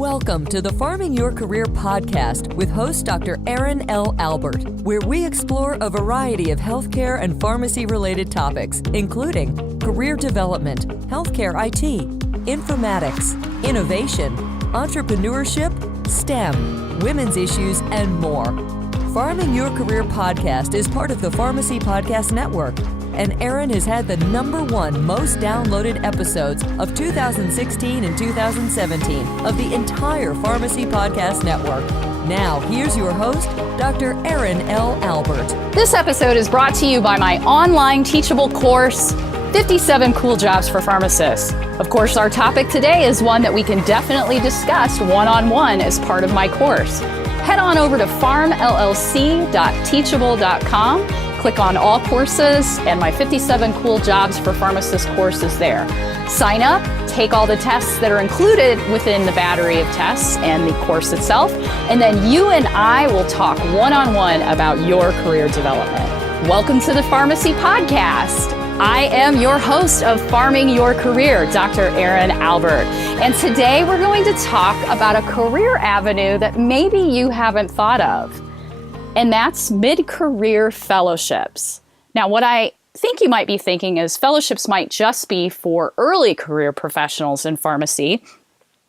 Welcome to the Farming Your Career podcast with host Dr. Aaron L. Albert, where we explore a variety of healthcare and pharmacy-related topics, including career development, healthcare IT, informatics, innovation, entrepreneurship, STEM, women's issues, and more. Farming Your Career podcast is part of the Pharmacy Podcast Network, and Aaron has had the #1 most downloaded episodes of 2016 and 2017 of the entire Pharmacy Podcast Network. Now, here's your host, Dr. Aaron L. Albert. This episode is brought to you by my online teachable course, 57 Cool Jobs for Pharmacists. Of course, our topic today is one that we can definitely discuss one-on-one as part of my course. Head on over to farmllc.teachable.com. Click on all courses, and my 57 Cool Jobs for Pharmacists course is there. Sign up, take all the tests that are included within the battery of tests and the course itself, and then you and I will talk one-on-one about your career development. Welcome to the Pharmacy Podcast. I am your host of Farming Your Career, Dr. Aaron Albert. And today we're going to talk about a career avenue that maybe you haven't thought of. And that's mid-career fellowships. Now, what I think you might be thinking is fellowships might just be for early career professionals in pharmacy.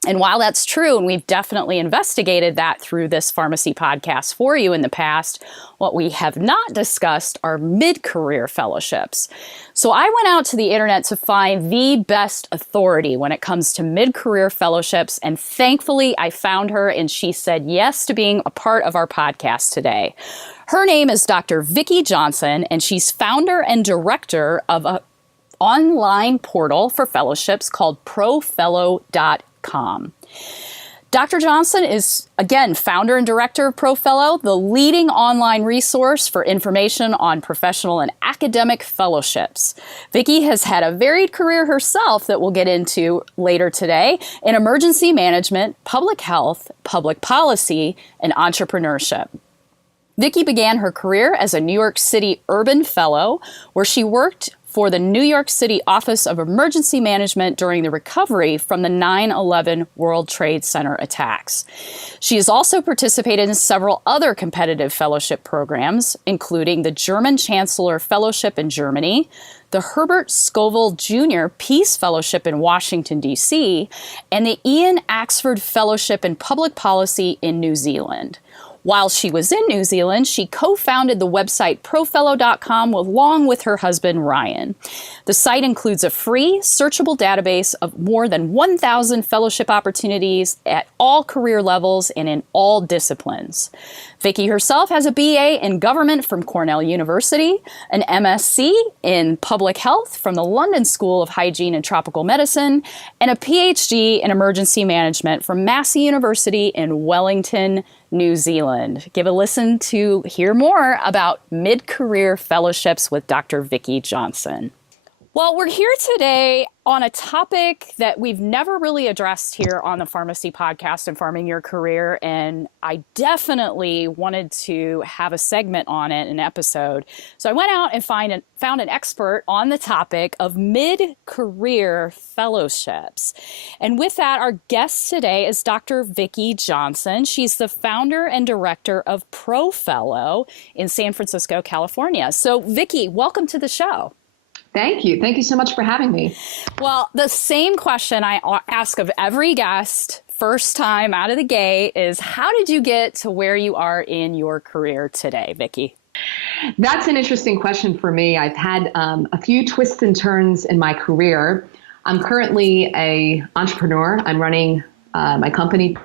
And while that's true, and we've definitely investigated that through this pharmacy podcast for you in the past, what we have not discussed are mid-career fellowships. So I went out to the internet to find the best authority when it comes to mid-career fellowships, and thankfully I found her, and she said yes to being a part of our podcast today. Her name is Dr. Vicky Johnson, and she's founder and director of an online portal for fellowships called profellow.com. Dr. Johnson is, again, founder and director of ProFellow, the leading online resource for information on professional and academic fellowships. Vicky has had a varied career herself that we'll get into later today in emergency management, public health, public policy, and entrepreneurship. Vicky began her career as a New York City Urban Fellow, where she worked for the New York City Office of Emergency Management during the recovery from the 9/11 World Trade Center attacks. She has also participated in several other competitive fellowship programs, including the German Chancellor Fellowship in Germany, the Herbert Scovill Jr. Peace Fellowship in Washington, D.C., and the Ian Axford Fellowship in Public Policy in New Zealand. While she was in New Zealand, she co-founded the website profellow.com along with her husband, Ryan. The site includes a free, searchable database of more than 1,000 fellowship opportunities at all career levels and in all disciplines. Vicky herself has a BA in government from Cornell University, an MSc in public health from the London School of Hygiene and Tropical Medicine, and a PhD in emergency management from Massey University in Wellington, New Zealand. Give a listen to hear more about mid-career fellowships with Dr. Vicky Johnson. Well, we're here today on a topic that we've never really addressed here on the Pharmacy Podcast and Farming Your Career, and I definitely wanted to have a segment on it, an episode. So I went out and found an expert on the topic of mid-career fellowships. And with that, our guest today is Dr. Vicky Johnson. She's the founder and director of ProFellow in San Francisco, California. So Vicky, welcome to the show. Thank you. Thank you so much for having me. Well, the same question I ask of every guest first time out of the gate is, how did you get to where you are in your career today, Vicky? That's an interesting question for me. I've had a few twists and turns in my career. I'm currently an entrepreneur. I'm running my company,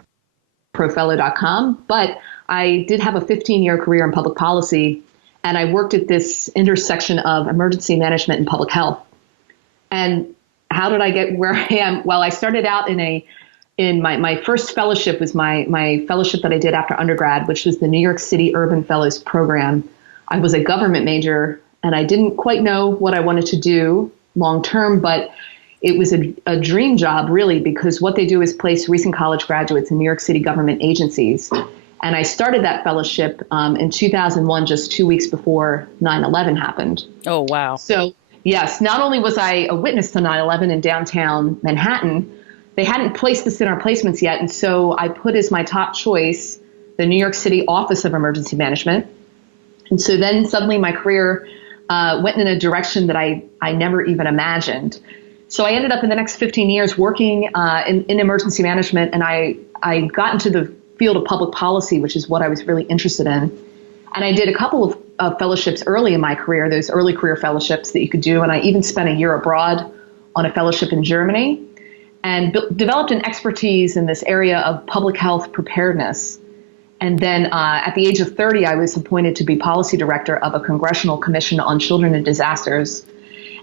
profellow.com, but I did have a 15-year career in public policy. And I worked at this intersection of emergency management and public health. And how did I get where I am? Well, I started out in my first fellowship was my fellowship that I did after undergrad, which was the New York City Urban Fellows Program. I was a government major, and I didn't quite know what I wanted to do long term, but it was a dream job, really, because what they do is place recent college graduates in New York City government agencies. And I started that fellowship in 2001, just 2 weeks before 9/11 happened. Oh, wow. So, yes, not only was I a witness to 9/11 in downtown Manhattan, they hadn't placed us in our placements yet. And so I put as my top choice the New York City Office of Emergency Management. And so then suddenly my career went in a direction that I never even imagined. So I ended up in the next 15 years working in emergency management, and I got into the field of public policy, which is what I was really interested in. And I did a couple of fellowships early in my career, those early career fellowships that you could do. And I even spent a year abroad on a fellowship in Germany and developed an expertise in this area of public health preparedness. And then at the age of 30, I was appointed to be policy director of a Congressional Commission on Children in Disasters.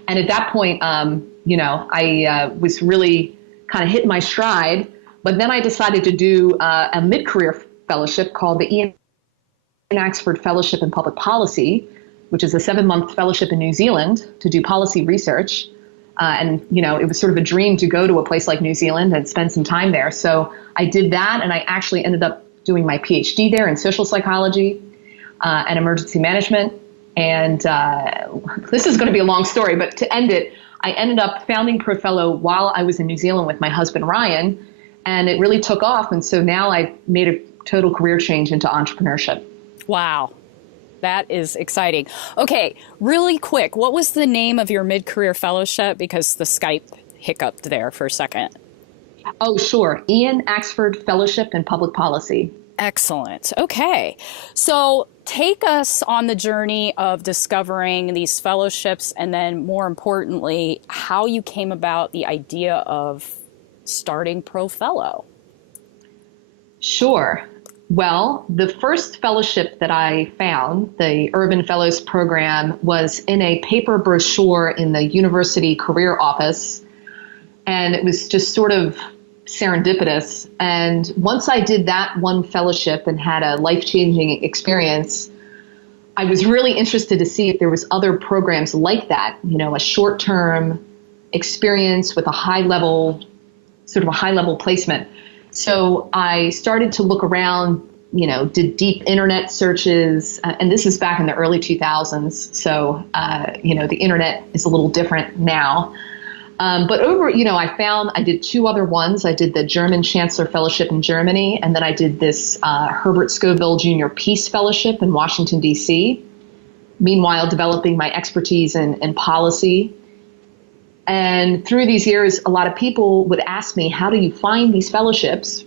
And at that point, I was really kind of hitting my stride. But then I decided to do a mid-career fellowship called the Ian Axford Fellowship in Public Policy, which is a 7-month fellowship in New Zealand to do policy research. It was sort of a dream to go to a place like New Zealand and spend some time there. So I did that, and I actually ended up doing my PhD there in social psychology and emergency management. And this is going to be a long story, but to end it, I ended up founding ProFellow while I was in New Zealand with my husband, Ryan, and it really took off. And so now I've made a total career change into entrepreneurship. Wow. That is exciting. Okay, really quick, what was the name of your mid-career fellowship? Because the Skype hiccuped there for a second. Oh, sure. Ian Axford Fellowship in Public Policy. Excellent. Okay. So take us on the journey of discovering these fellowships, and then more importantly, how you came about the idea of starting ProFellow. Sure. Well, the first fellowship that I found, the Urban Fellows Program, was in a paper brochure in the university career office. And it was just sort of serendipitous. And once I did that one fellowship and had a life-changing experience, I was really interested to see if there was other programs like that, a short-term experience with a high-level placement. So I started to look around, did deep internet searches, and this is back in the early 2000s. So, the internet is a little different now. But I did 2 other ones. I did the German Chancellor Fellowship in Germany, and then I did this Herbert Scovill Jr. Peace Fellowship in Washington, D.C., meanwhile developing my expertise in policy. And through these years, a lot of people would ask me, how do you find these fellowships?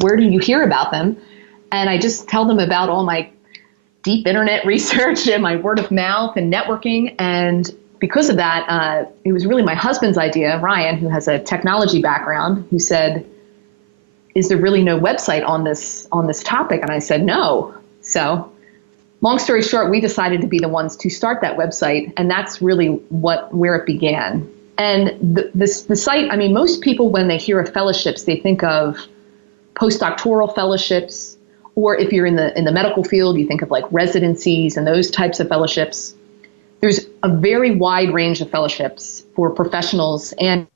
Where do you hear about them? And I just tell them about all my deep internet research and my word of mouth and networking. And because of that, it was really my husband's idea, Ryan, who has a technology background, who said, is there really no website on this topic? And I said, no. So long story short, we decided to be the ones to start that website, and that's really where it began. And the site, most people, when they hear of fellowships, they think of postdoctoral fellowships, or if you're in the medical field, you think of like residencies and those types of fellowships. There's a very wide range of fellowships for professionals and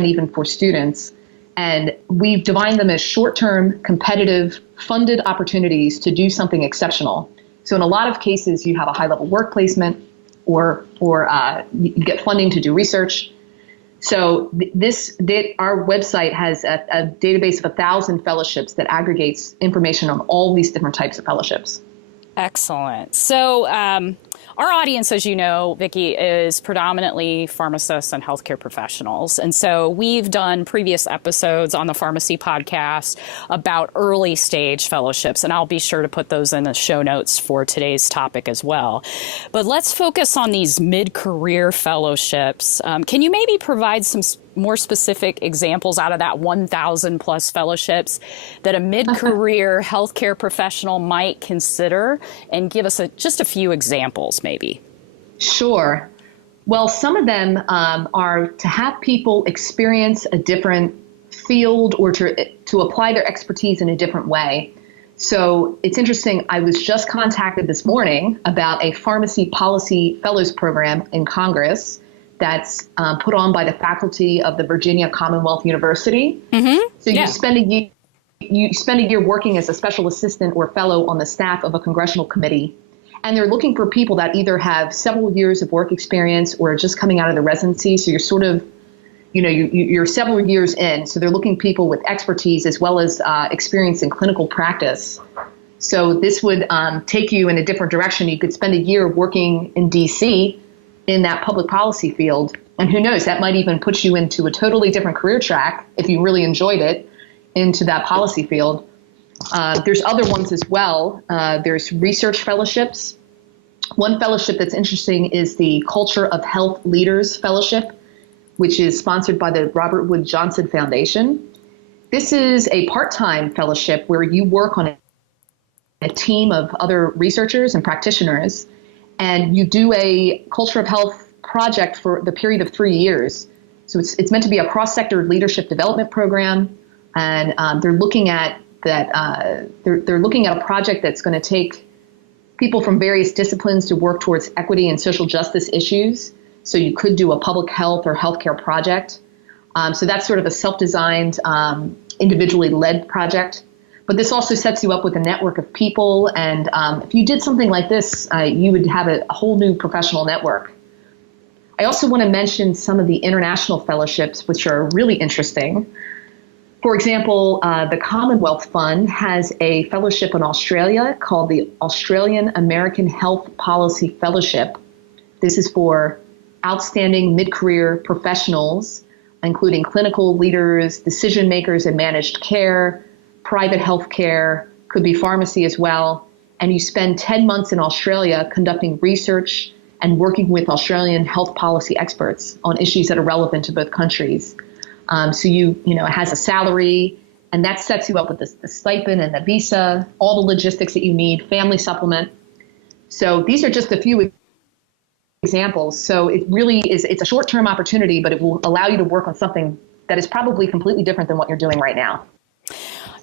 even for students. And we've defined them as short-term, competitive, funded opportunities to do something exceptional. So in a lot of cases, you have a high-level work placement or you get funding to do research. So our website has a database of 1,000 fellowships that aggregates information on all these different types of fellowships. Excellent. So our audience, as you know, Vicki, is predominantly pharmacists and healthcare professionals. And so we've done previous episodes on the Pharmacy Podcast about early stage fellowships, and I'll be sure to put those in the show notes for today's topic as well. But let's focus on these mid-career fellowships. Can you maybe provide some more specific examples out of that 1,000 plus fellowships that a mid-career healthcare professional might consider, and give us just a few examples maybe? Sure. Well, some of them are to have people experience a different field or to apply their expertise in a different way. So it's interesting. I was just contacted this morning about a pharmacy policy fellows program in Congress that's put on by the faculty of the Virginia Commonwealth University. Mm-hmm. So you spend a year working as a special assistant or fellow on the staff of a congressional committee. And they're looking for people that either have several years of work experience or are just coming out of the residency. So you're sort of you're several years in. So they're looking people with expertise as well as experience in clinical practice. So this would take you in a different direction. You could spend a year working in DC in that public policy field. And who knows, that might even put you into a totally different career track if you really enjoyed it, into that policy field. There's other ones as well. There's research fellowships. One fellowship that's interesting is the Culture of Health Leaders Fellowship, which is sponsored by the Robert Wood Johnson Foundation. This is a part-time fellowship where you work on a team of other researchers and practitioners, and you do a Culture of Health project for the period of 3 years. So it's meant to be a cross-sector leadership development program, and they're looking at that. They're looking at a project that's going to take people from various disciplines to work towards equity and social justice issues. So you could do a public health or healthcare project. So that's sort of a self-designed, individually led project. But this also sets you up with a network of people. And if you did something like this, you would have a whole new professional network. I also want to mention some of the international fellowships, which are really interesting. For example, the Commonwealth Fund has a fellowship in Australia called the Australian American Health Policy Fellowship. This is for outstanding mid-career professionals, including clinical leaders, decision makers in managed care, private health care, could be pharmacy as well. And you spend 10 months in Australia conducting research and working with Australian health policy experts on issues that are relevant to both countries. So it has a salary, and that sets you up with the stipend and the visa, all the logistics that you need, family supplement. So these are just a few examples. So it really is, it's a short-term opportunity, but it will allow you to work on something that is probably completely different than what you're doing right now.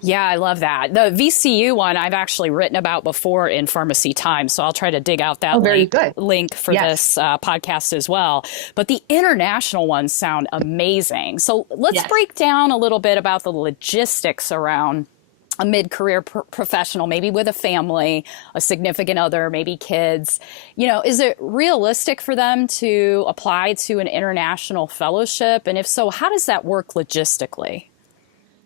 Yeah, I love that. The VCU one I've actually written about before in Pharmacy Times, so I'll try to dig out that link for this podcast as well. But the international ones sound amazing. So let's break down a little bit about the logistics around a mid-career professional, maybe with a family, a significant other, maybe kids. Is it realistic for them to apply to an international fellowship? And if so, how does that work logistically?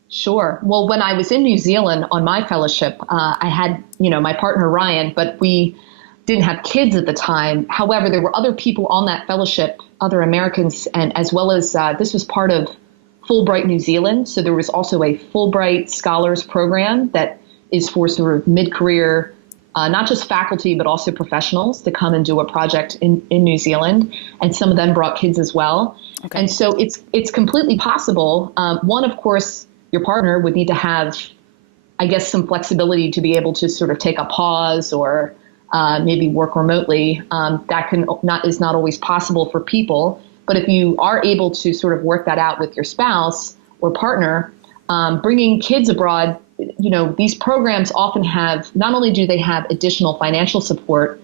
Sure. Well, when I was in New Zealand on my fellowship, I had, my partner, Ryan, but we didn't have kids at the time. However, there were other people on that fellowship, other Americans, and as well as this was part of Fulbright New Zealand. So there was also a Fulbright Scholars Program that is for sort of mid-career, not just faculty, but also professionals to come and do a project in New Zealand. And some of them brought kids as well. Okay. And so it's completely possible. One, of course, your partner would need to have, I guess, some flexibility to be able to sort of take a pause or maybe work remotely. That is not always possible for people. But if you are able to sort of work that out with your spouse or partner, bringing kids abroad, these programs often have, not only do they have additional financial support,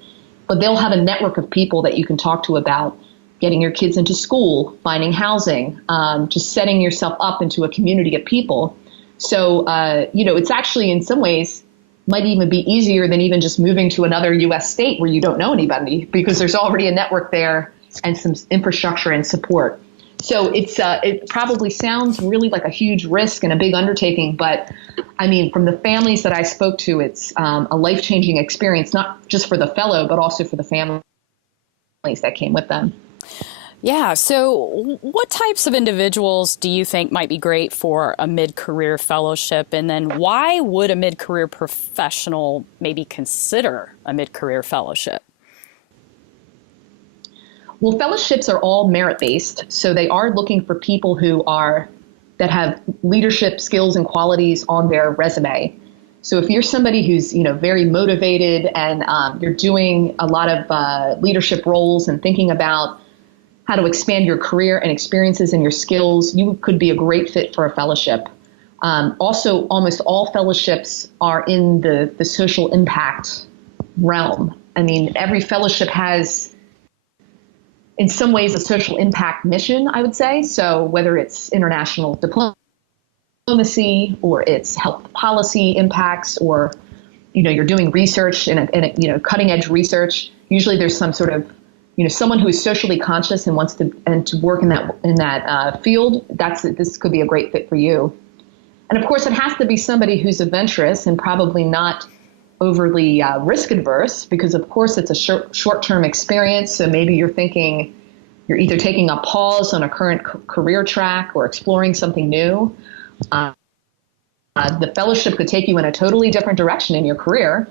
but they'll have a network of people that you can talk to about getting your kids into school, finding housing, just setting yourself up into a community of people. So, it's actually in some ways might even be easier than even just moving to another U.S. state where you don't know anybody, because there's already a network there and some infrastructure and support. So it probably sounds really like a huge risk and a big undertaking, but I mean, from the families that I spoke to, it's a life-changing experience, not just for the fellow, but also for the families that came with them. Yeah. So what types of individuals do you think might be great for a mid-career fellowship? And then why would a mid-career professional maybe consider a mid-career fellowship? Well, fellowships are all merit-based, so they are looking for people that have leadership skills and qualities on their resume. So if you're somebody who's, very motivated and you're doing a lot of leadership roles and thinking about how to expand your career and experiences and your skills, you could be a great fit for a fellowship. Also, almost all fellowships are in the social impact realm. I mean, every fellowship has, in some ways, a social impact mission, I would say. So whether it's international diplomacy or it's health policy impacts, or, you're doing research and cutting edge research, usually there's some sort of, someone who is socially conscious and wants to work in that field, this could be a great fit for you. And of course, it has to be somebody who's adventurous and probably not overly risk adverse, because of course it's a short-term experience. So maybe you're thinking you're either taking a pause on a current career track or exploring something new. The fellowship could take you in a totally different direction in your career.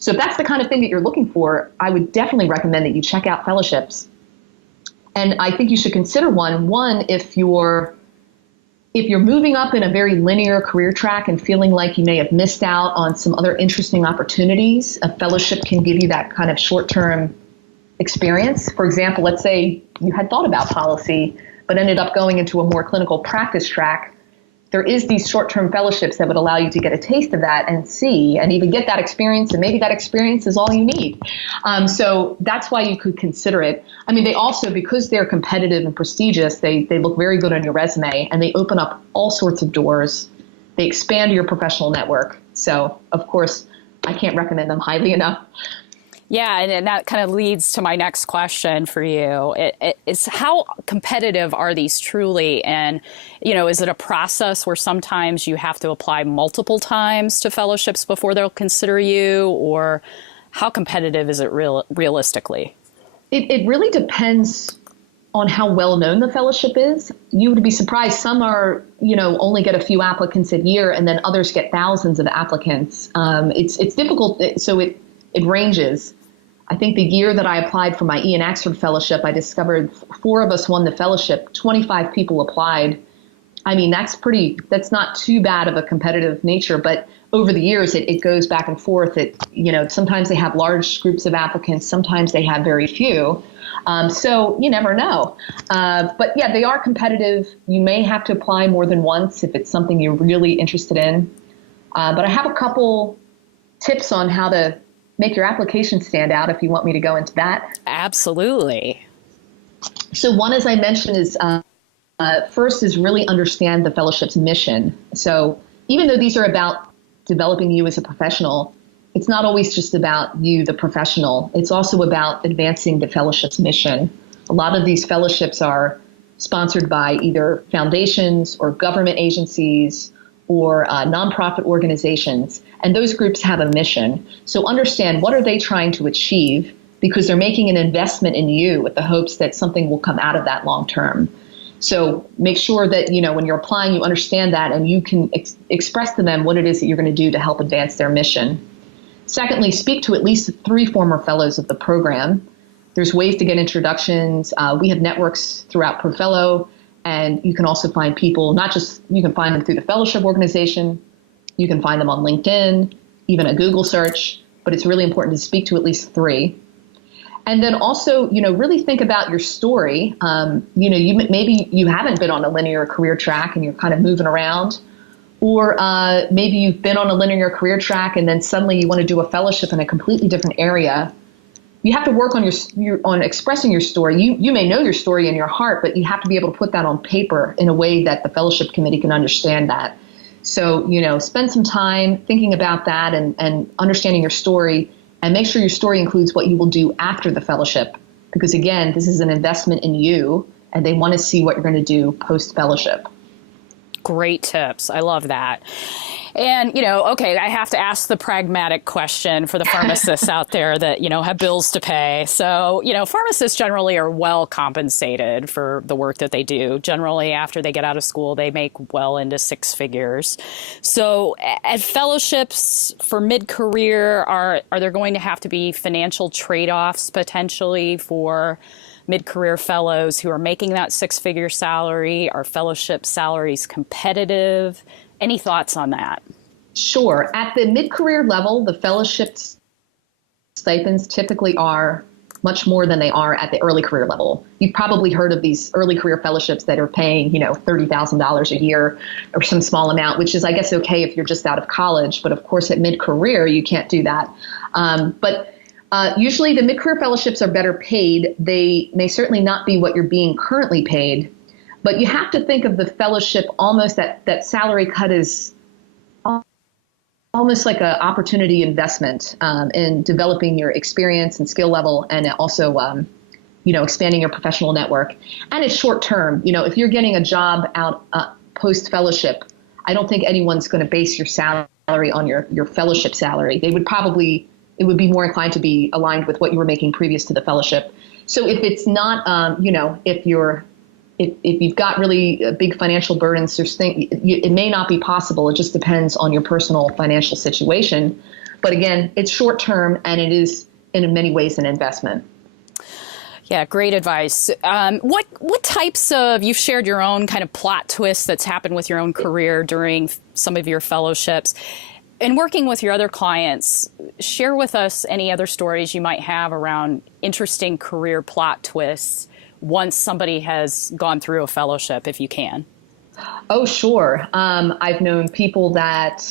So if that's the kind of thing that you're looking for, I would definitely recommend that you check out fellowships. And I think you should consider one if you're moving up in a very linear career track and feeling like you may have missed out on some other interesting opportunities, a fellowship can give you that kind of short-term experience. For example, let's say you had thought about policy, but ended up going into a more clinical practice track. There is these short-term fellowships that would allow you to get a taste of that and see, and even get that experience, and maybe that experience is all you need. So that's why you could consider it. I mean, they also, because they're competitive and prestigious, they look very good on your resume, and they open up all sorts of doors. They expand your professional network. So, of course, I can't recommend them highly enough. Yeah, and that kind of leads to my next question for you. It's how competitive are these truly? And, is it a process where sometimes you have to apply multiple times to fellowships before they'll consider you? Or how competitive is it realistically? It really depends on how well known the fellowship is. You would be surprised. Some are, only get a few applicants a year, and then others get thousands of applicants. It's difficult. So it ranges. I think the year that I applied for my Ian Axford Fellowship, I discovered 4 of us won the fellowship, 25 people applied. I mean, that's not too bad of a competitive nature, but over the years, it goes back and forth. Sometimes they have large groups of applicants, sometimes they have very few. So you never know. But yeah, they are competitive. You may have to apply more than once if it's something you're really interested in. But I have a couple tips on how to make your application stand out if you want me to go into that. Absolutely. So one, as I mentioned, is first is really understand the fellowship's mission. So even though these are about developing you as a professional, it's not always just about you, the professional. It's also about advancing the fellowship's mission. A lot of these fellowships are sponsored by either foundations or government agencies or nonprofit organizations, and those groups have a mission. So understand, what are they trying to achieve, because they're making an investment in you with the hopes that something will come out of that long term. So make sure that, when you're applying, you understand that, and you can express to them what it is that you're going to do to help advance their mission. Secondly, speak to at least 3 former fellows of the program. There's ways to get introductions. We have networks throughout ProFellow. And you can also find people, you can find them through the fellowship organization, you can find them on LinkedIn, even a Google search, but it's really important to speak to at least 3. And then also, really think about your story. Maybe you haven't been on a linear career track and you're kind of moving around, or maybe you've been on a linear career track and then suddenly you want to do a fellowship in a completely different area. You have to work on on expressing your story. You may know your story in your heart, but you have to be able to put that on paper in a way that the fellowship committee can understand that. So, spend some time thinking about that and understanding your story, and make sure your story includes what you will do after the fellowship. Because again, this is an investment in you, and they want to see what you're going to do post-fellowship. Great tips. I love that. And, okay, I have to ask the pragmatic question for the pharmacists out there that, have bills to pay. So, pharmacists generally are well compensated for the work that they do. Generally, after they get out of school, they make well into 6 figures. So at fellowships for mid-career, are there going to have to be financial trade-offs potentially for mid-career fellows who are making that 6-figure salary? Are fellowship salaries competitive? Any thoughts on that? Sure. At the mid-career level, the fellowship stipends typically are much more than they are at the early career level. You've probably heard of these early career fellowships that are paying, $30,000 a year or some small amount, which is, I guess, okay if you're just out of college. But of course, at mid-career, you can't do that. But usually the mid-career fellowships are better paid. They may certainly not be what you're being currently paid, but you have to think of the fellowship almost that salary cut is almost like an opportunity investment in developing your experience and skill level, and also expanding your professional network. And it's short term. If you're getting a job out post fellowship, I don't think anyone's going to base your salary on your fellowship salary. It would be more inclined to be aligned with what you were making previous to the fellowship. So if it's not, if you've got really big financial burdens, it may not be possible. It just depends on your personal financial situation. But again, it's short term, and it is in many ways an investment. Yeah, great advice. What types of, you've shared your own kind of plot twists that's happened with your own career during some of your fellowships. And working with your other clients, share with us any other stories you might have around interesting career plot twists once somebody has gone through a fellowship, if you can. Oh, sure. I've known people that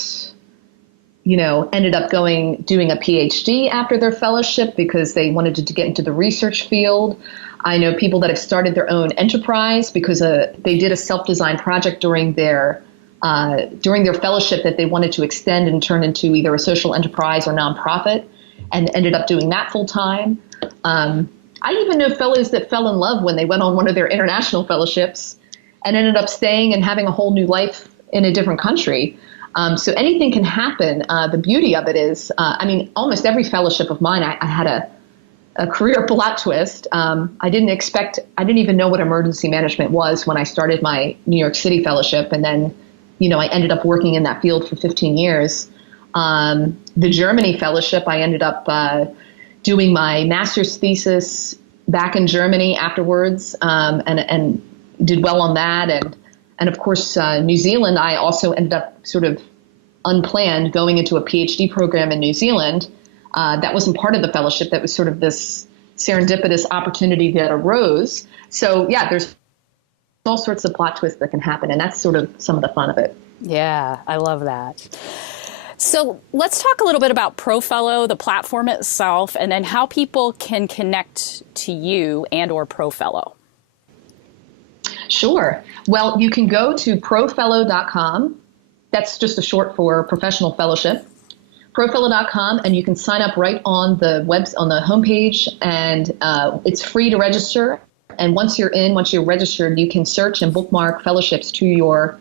ended up doing a PhD after their fellowship because they wanted to get into the research field. I know people that have started their own enterprise because they did a self-designed project during their fellowship that they wanted to extend and turn into either a social enterprise or nonprofit, and ended up doing that full time. I even know fellows that fell in love when they went on one of their international fellowships and ended up staying and having a whole new life in a different country. So anything can happen. The beauty of it is, almost every fellowship of mine, I had a career plot twist. I didn't even know what emergency management was when I started my New York City fellowship. And then, I ended up working in that field for 15 years. The Germany fellowship, I ended up doing my master's thesis back in Germany afterwards, and did well on that. And of course, New Zealand, I also ended up sort of unplanned going into a PhD program in New Zealand. That wasn't part of the fellowship. That was sort of this serendipitous opportunity that arose. So yeah, there's all sorts of plot twists that can happen. And that's sort of some of the fun of it. Yeah, I love that. So let's talk a little bit about ProFellow, the platform itself, and then how people can connect to you and or ProFellow. Sure. Well, you can go to profellow.com. That's just a short for professional fellowship. Profellow.com, and you can sign up right on the homepage, and it's free to register. And once you're registered, you can search and bookmark fellowships to your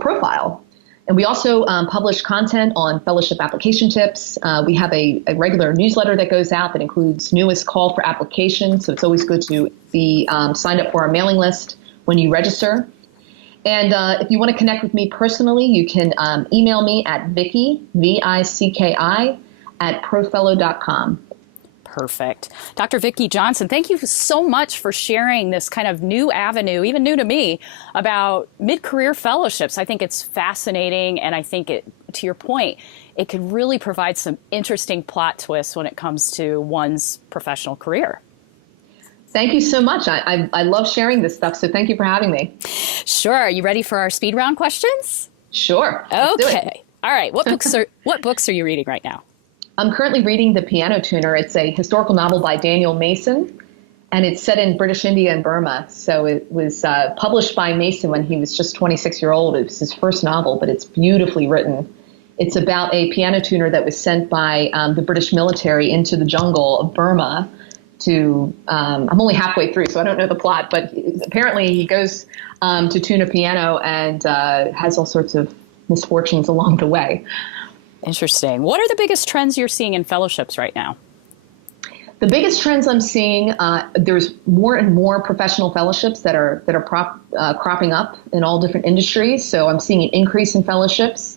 profile. And we also publish content on fellowship application tips. We have a regular newsletter that goes out that includes newest call for application. So it's always good to be signed up for our mailing list when you register. And if you want to connect with me personally, you can email me at Vicki, Vicki, at profellow.com. Perfect. Dr. Vicky Johnson, thank you so much for sharing this kind of new avenue, even new to me, about mid-career fellowships. I think it's fascinating, and I think to your point, it could really provide some interesting plot twists when it comes to one's professional career. Thank you so much. I love sharing this stuff, so thank you for having me. Sure. Are you ready for our speed round questions? Sure. Okay. All right. What books are you reading right now? I'm currently reading The Piano Tuner. It's a historical novel by Daniel Mason, and it's set in British India and Burma. So it was published by Mason when he was just 26-year-old. It was his first novel, but it's beautifully written. It's about a piano tuner that was sent by the British military into the jungle of Burma to, I'm only halfway through, so I don't know the plot, but apparently he goes to tune a piano and has all sorts of misfortunes along the way. Interesting. What are the biggest trends you're seeing in fellowships right now? The biggest trends I'm seeing, there's more and more professional fellowships that are cropping up in all different industries. So I'm seeing an increase in fellowships.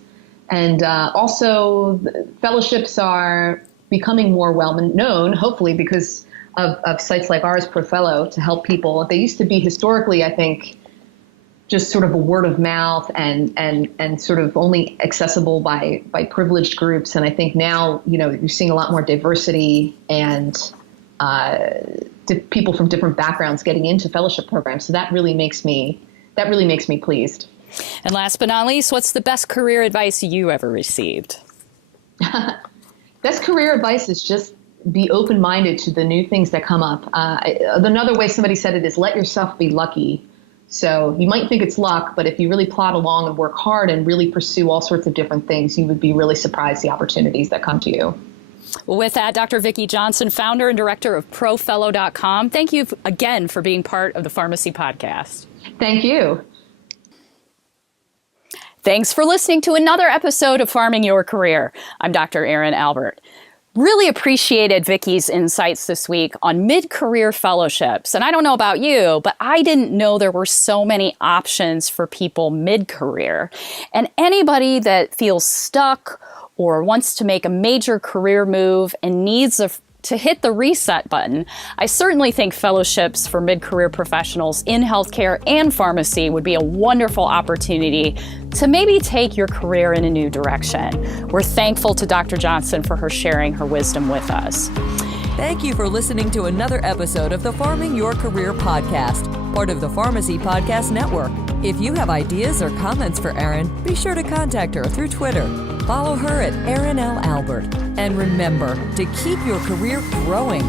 And also fellowships are becoming more well known, hopefully because of sites like ours, ProFellow, to help people. They used to be historically, I think, just sort of a word of mouth and sort of only accessible by privileged groups. And I think now, you're seeing a lot more diversity and people from different backgrounds getting into fellowship programs. So that really makes me pleased. And last but not least, what's the best career advice you ever received? Best career advice is just be open-minded to the new things that come up. Another way somebody said it is let yourself be lucky. So you might think it's luck, but if you really plod along and work hard and really pursue all sorts of different things, you would be really surprised the opportunities that come to you. Well, with that, Dr. Vicky Johnson, founder and director of ProFellow.com, thank you again for being part of the Pharmacy Podcast. Thank you. Thanks for listening to another episode of Farming Your Career. I'm Dr. Erin Albert. Really appreciated Vicky's insights this week on mid-career fellowships. And I don't know about you, but I didn't know there were so many options for people mid-career. And anybody that feels stuck or wants to make a major career move and needs to hit the reset button, I certainly think fellowships for mid-career professionals in healthcare and pharmacy would be a wonderful opportunity to maybe take your career in a new direction. We're thankful to Dr. Johnson for her sharing her wisdom with us. Thank you for listening to another episode of the Farming Your Career podcast, part of the Pharmacy Podcast Network. If you have ideas or comments for Erin, be sure to contact her through Twitter. Follow her at Erin L. Albert. And remember to keep your career growing.